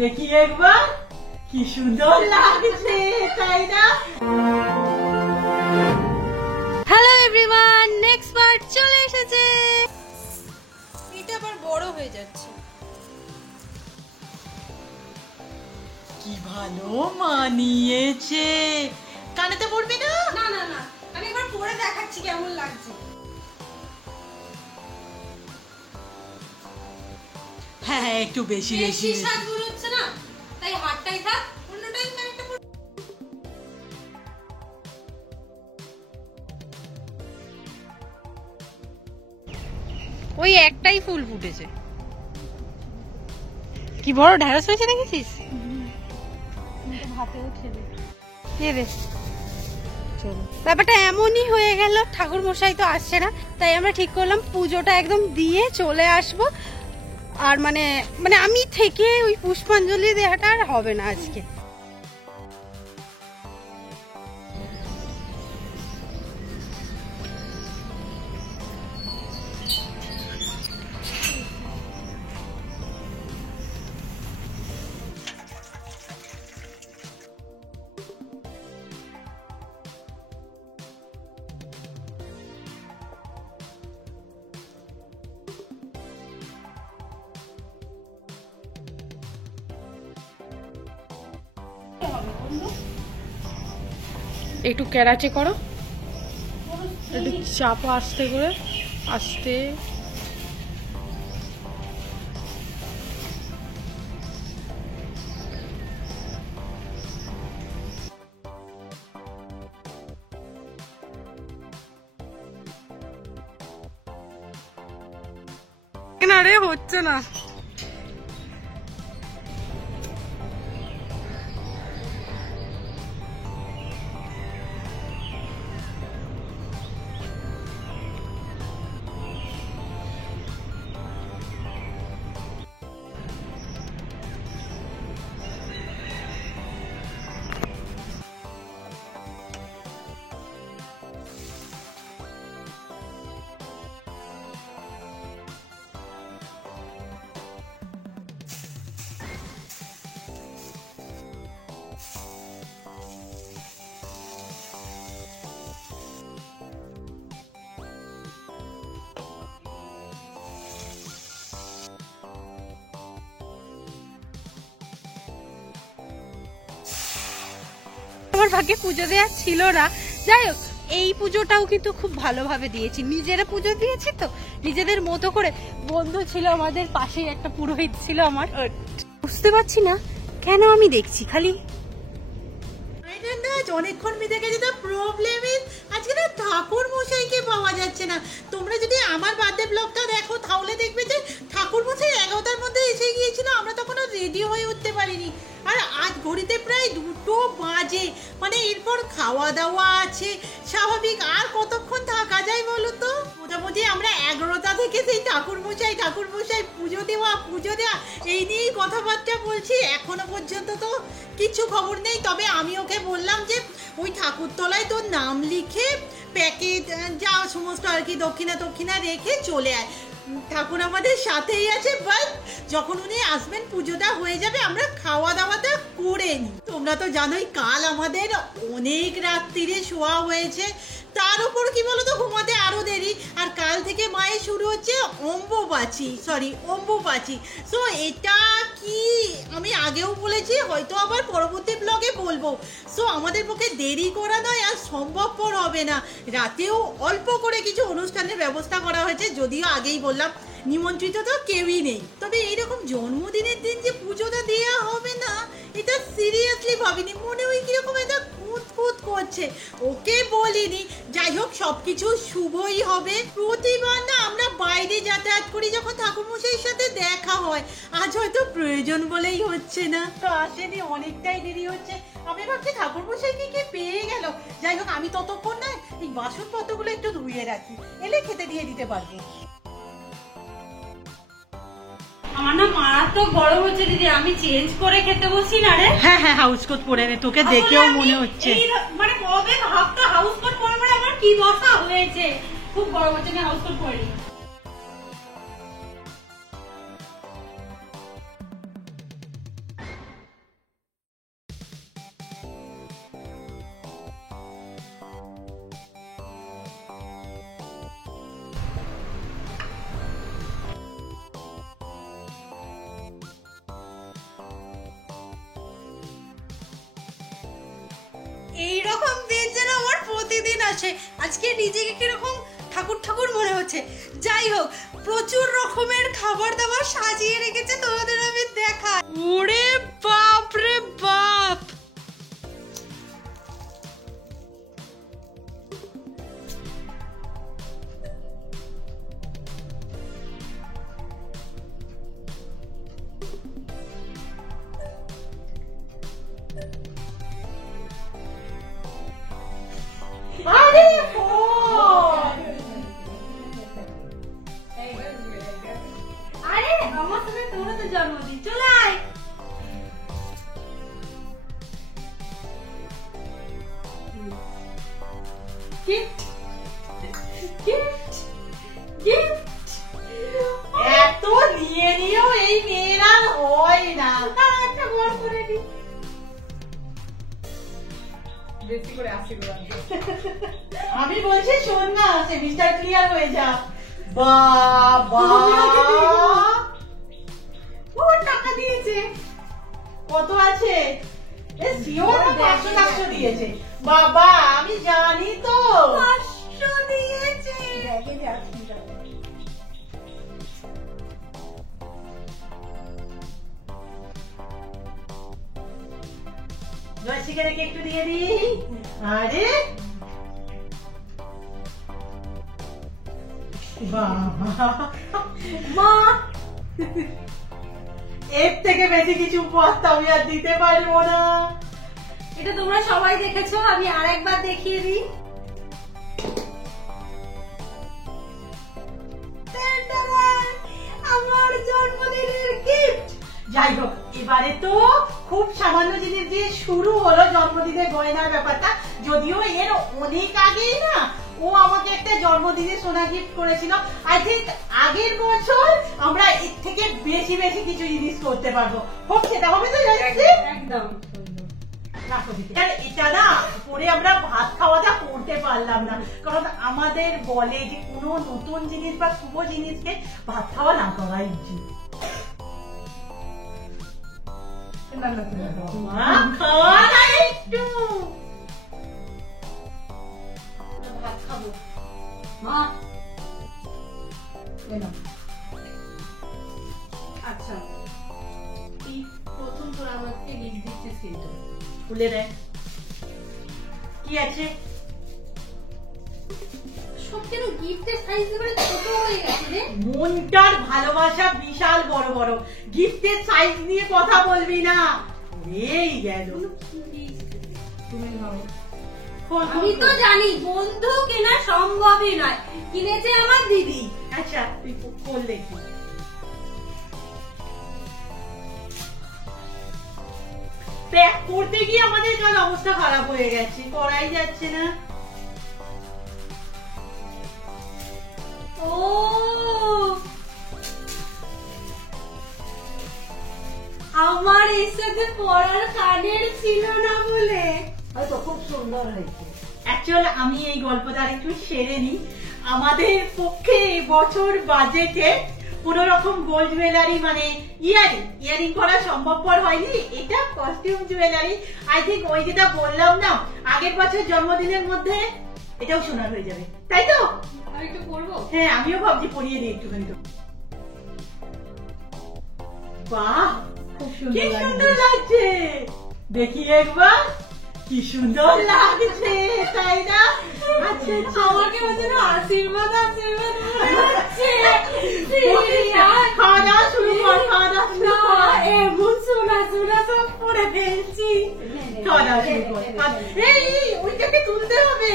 দেখি একবার কি সুন্দর লাগছে, তাই না? হ্যালো এভরিওয়ান, নেক্সট পার্ট চলে এসেছে। এটা আবার বড় হয়ে যাচ্ছে। কি ভালো মানিয়েছে। কানেতে পড়বি না? না না না, আমি একবার পরে দেখাচ্ছি কেমন লাগছে। হ্যাঁ হ্যাঁ, একটু বেশি বেশি শ্বাস বেরোচ্ছে না, তাই হাতটাই থাক, অন্যটাই কানেক্ট করব। ওই একটাই ফুল ফুটেছে। কি বড় ঢেঁড়স হয়েছে দেখেছিস? ভাতেও খেলে ব্যাপারটা এমনই হয়ে গেল। ঠাকুর মশাই তো আসছে না, তাই আমরা ঠিক করলাম পুজোটা একদম দিয়ে চলে আসব। আর মানে আমি থেকে ওই পুষ্পাঞ্জলি দেওয়াটা আর হবে না আজকে। একটু কেরাচে করো, একটু চাপা আস্তে করে, আস্তে। না রে, হচ্ছে না। আমার ভাগ্যে পুজো দেওয়া ছিল না। যাই হোক, এই পুজোটাও কিন্তু খুব ভালোভাবে দিয়েছি। নিজেরা পুজো দিয়েছি তো নিজেদের মতো করে। বন্ধু ছিল আমাদের পাশেই, একটা পুরোহিত ছিল আমার। বুঝতে পারছি না কেন আমি দেখছি খালি অনেকক্ষণ মিটে গেছে। তো প্রবলেম আজকে না ঠাকুর মশাইকে পাওয়া যাচ্ছে না। তোমরা যদি আমার বার্থডে ব্লগটা দেখো তাহলে দেখবে যে ঠাকুর মশাই 11টার মধ্যে এসে গিয়েছিল, আমরা তখনও রেডি হয়ে উঠতে পারিনি। আর আজ ঘড়িতে প্রায় 2টো বাজে, মানে এরপর খাওয়া দাওয়া আছে স্বাভাবিক। আর কতক্ষণ থাকা যায় বলো তো? মোটামুটি আমরা 11টা থেকে সেই ঠাকুর মশাই পুজো দেওয়া এই নিয়েই কথাবার্তা বলছি। এখনো পর্যন্ত তো কিছু খবর নেই। তবে আমি ওকে বললাম যে ওই ঠাকুরতলায় তোর নাম লিখে প্যাকেট যা সমস্ত আর কি দক্ষিণা রেখে চলে আয়। ঠাকুর আমাদের সাথেই আছে, বাট যখন উনি আসবেন পুজোটা হয়ে যাবে আমরা খাওয়া দাওয়াটা করে নিই। তোমরা তো জানোই কাল আমাদের অনেক রাত্রিরে শোয়া হয়েছে, তার উপর কি বলতো ঘুমাতে আরো দেরি। আর কাল থেকে মায়ের শুরু হচ্ছে অম্বুবাচী। সো এটা কি আমি আগেও বলেছি, হয়তো আবার পরবর্তী ব্লগে বলবো। সো আমাদের পক্ষে দেরি করা নয় আর সম্ভবপর হবে না। রাতেও অল্প করে কিছু অনুষ্ঠানের ব্যবস্থা করা হয়েছে, যদিও আগেই বললাম নিমন্ত্রিত তো কেউই নেই। তবে এইরকম জন্মদিনের দিন যে পুজোটা দেওয়া হবে না, এটা সিরিয়াসলি ভাবিনি। মনে হয় কিরকম এটা খুঁত করছে। ওকে বলিনি। যাই হোক, সবকিছু শুভই হবে। প্রতিবার না আমরা বাইরে যাতায়াত করি যখন ঠাকুরমশাইয়ের সাথে দেখা হয়, আজ হয়তো প্রয়োজন বলেই হচ্ছে না। তো আসেনি, অনেকটাই দেরি হচ্ছে। আমি ভাবছি ঠাকুরমশাইকে কে পেয়ে গেল। যাই হোক, আমি ততক্ষণ না এই বাসনপত্রগুলো একটু ধুয়ে রাখি, এলে খেতে দিয়ে দিতে পারবো। আমার না মারাত্মক গরম হচ্ছে দিদি, আমি চেঞ্জ করে খেতে বসি না রে। হ্যাঁ হ্যাঁ, হাউস কোট পরে নে, তোকে দেখেও মনে হচ্ছে মানে কবে হাফটা হাউস কোট পরে আমার কি দশা হয়েছে। খুব গরম হচ্ছে, আমি হাউস কোট পরি। প্রতিদিন আসে, আজকে নিজেকে কিরকম ঠাকুর ঠাকুর মনে হচ্ছে। যাই হোক, প্রচুর রকমের খাবার দাবার সাজিয়ে রেখেছে, তোমাদের আমি দেখাই। ওরে বাপ রে বাপ, আরে আমার সাথে তোর তো জন্মদিন, চলে আয়। গিফট গিফট গিফট, এত নিয়ে নিয়েও এই মেয়েরা হয় না। একটা বড় করে দি, বেশি করে আশীর্বাদ। আমি বলছি শোন না, সেমিস্টার ক্লিয়ার হয়ে যা। বাবা ও টাকা দিয়েছে। কত আছে? শিওর 500 দিয়েছে। বাবা আমি জানি তো। 500 দিয়েছে। রসিকাকে একটু দিয়ে দি। আরে বাবা মা, এর থেকে বেশি কিছু উপহার তো আমি আর দিতে পারবো না। এটা তোমরা সবাই দেখেছো, আমি আরেকবার দেখিয়ে দিই। আমার জন্মদিনের গিফট। যাই হোক, এবারে তো খুব সামান্য জিনিস দিয়ে শুরু হলো জন্মদিনের গয়নার ব্যাপারটা। যদিও এর অনেক আগেই না ও আমাকে একটা জন্মদিনে সোনা গিফট করেছিল। আই থিঙ্ক আগের বছর আমরা এর থেকে বেশি বেশি কিছু জিনিস করতে পারবো। হোক, সেটা হবে তো যাচ্ছি একদম। এটা না পরে আমরা ভাত খাওয়াটা করতে পারলাম না, কারণ আমাদের বলে যে কোনো নতুন জিনিস বা শুভ জিনিসকে ভাত খাওয়া না করাই উচিত। খাওয়া না একটু ভাত খাবো। মা, আচ্ছা এই প্রথম তোরা আমাকে গিফট দিচ্ছিস কিন্তু খুলে দেয় কি আছে। সব কেন গিফটের সাইজ এবারে ছোট হয়ে গেছে রে? মনটার ভালোবাসা বিশাল বড় বড়, গিফটের সাইজ নিয়ে কথা বলবি না। এই গেল, তুমি ভাবো আমি তো জানি বন্ধু কেনা সম্ভবই নয়, কিনেছে আমার দিদি। আচ্ছা তুই খোল দেখি। প্যাক করতে গিয়ে আমাদের কাল অবস্থা খারাপ হয়ে গেছে, করাই যাচ্ছে না। ও আমার এর সাথে পরার কানের ছিল না বলে হয়তো খুব সুন্দর হয়েছে। অ্যাকচুয়ালি আমি এই গল্পটা একটু সেরে নিই। আমাদের পক্ষে এবছর বাজেটে কোন রকম গোল্ড জুয়েলারি মানে ইয়ারিং করা সম্ভবপর হয়নি। এটা কস্টিউম জুয়েলারি। আই থিঙ্ক ওই যেটা বললাম না আগের বছর জন্মদিনের মধ্যে, এটাও সোনার হয়ে যাবে, তাই তো? আমি একটু পরবো। হ্যাঁ আমিও ভাবছি পরিয়ে দিই একটুখানি। তো বাহ, খুব সুন্দর লাগছে। দেখি একবার, কি সুন্দর লাগছে, তাই না? আচ্ছা আচ্ছা, আমাকে ওদের আশীর্বাদ আশীর্বাদ মনে হচ্ছে। খাওয়া দাওয়া শুরু কর, খাওয়া দাওয়া শুরু কর। এমন সোনা সোনা সব পরে ফেলছি। খাওয়া দাওয়া শুরু কর। এই ওইটাকে তুলতে হবে।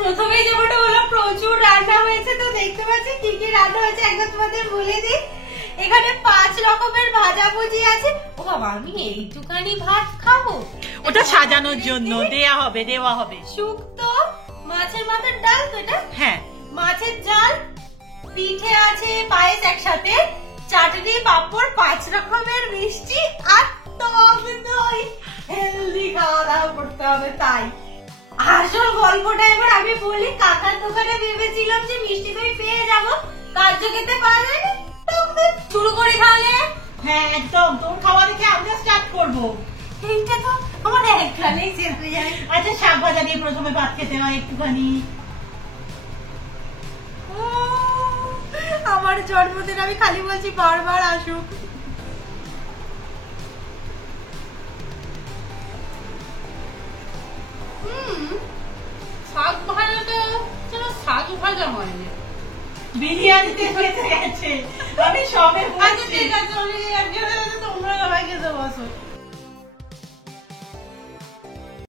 প্রথমে যেমনটা বললাম প্রচুর রান্না হয়েছে, তো দেখতে পাচ্ছি কি কি রান্না হয়েছে একবার তোমাদের বলে দিই। এখানে 5 রকমের ভাজাভুজি আছে। ও বাবা, আমি এইটুকানি ভাত খাবো? ওটা সাজানোর জন্য দেওয়া হবে। শুক্তো, মাছের মাথার ডাল তো এটা? হ্যাঁ, মাছের ঝাল, পিঠে আছে, পায়েস একসাথে, চাটনি, পাঁপড়, 5 রকমের মিষ্টি আর টক দই। হেলদি খাওয়া দাওয়া করতে হবে তাই। আসল গল্পটা এবার আমি বলি। কাকার দোকানে ভেবেছিলাম যে মিষ্টি দই পেয়ে যাবো, কার্য খেতে পাওয়া যায়নি, শুরু করি তাহলে। হ্যাঁ একদম, তোর খাওয়া দেখে আমরা স্টার্ট করবো। এইটা তো আমার একখানেই শেষ হয়ে যাবে। আচ্ছা শাক ভাজা দিয়ে প্রথমে ভাত খেতে হয় একটুখানি। আমার জন্মদিন আমি খালি বলছি বারবার আসুক। শাক ভাজাটা যেন শাক ভাজা হয়নি। বিরিয়ানিতে বেঁচে গেছে, আমি সবে আচ্ছা বলছি। ঠিক আছে, আমি একজনের তোমরা সবাই খেতে বসো।